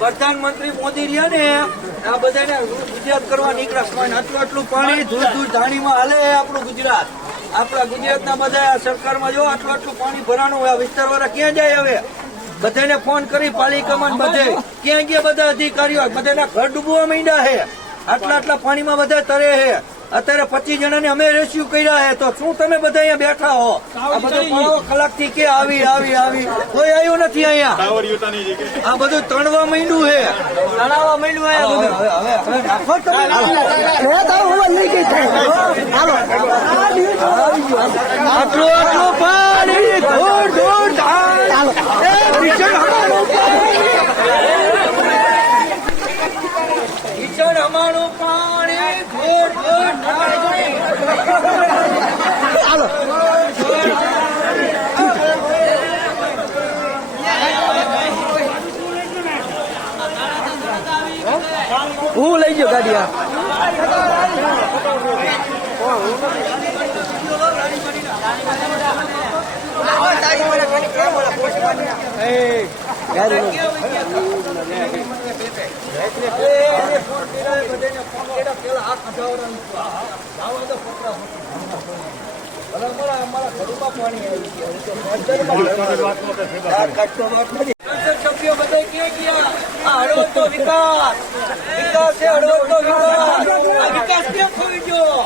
પ્રધાનમંત્રી મોદી રહ્યા ને આ બધાને ગુજરાત કરવા નીકળ્યા. આટલું પાણી ધૂળ ધાણીમાં હાલે આપણું ગુજરાત. આપણા ગુજરાતના બધા સરકારમાં જો આટલું પાણી ભરાનું હોય. વિસ્તાર વાળા ક્યાં જાય? હવે બધાને ફોન કરી પાલિકામાં બધે ક્યાં ગયા બધા અધિકારીઓ? બધાના ઘર ડૂબવા માંડ્યા છે. આટલા પાણીમાં બધા તરે છે. અત્યારે 25 જણાને અમે રેસ્ક્યુ કર્યા છે. તો શું તમે બધા અહીંયા બેઠા હો? આ બધું કલાકથી કે આવી કોઈ આવ્યું નથી અહીંયા. આ બધું તણવા માંડ્યું છે, તણાવવા માંડ્યું છે બધું. હવે નાખો તમે. આટલું પાણી ધૂળ ધાણ ભીષણ અમારું પાણી ધૂળ હું લઈ ગયો ગાડી. સભ્યો બધા ક્યાં ગયા? હળવદનો વિકાસ છે. હળવદનો વિકાસ કેમ થઈ ગયો?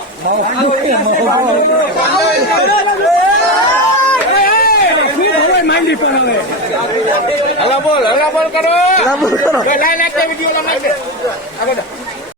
હલા બોલ કરો.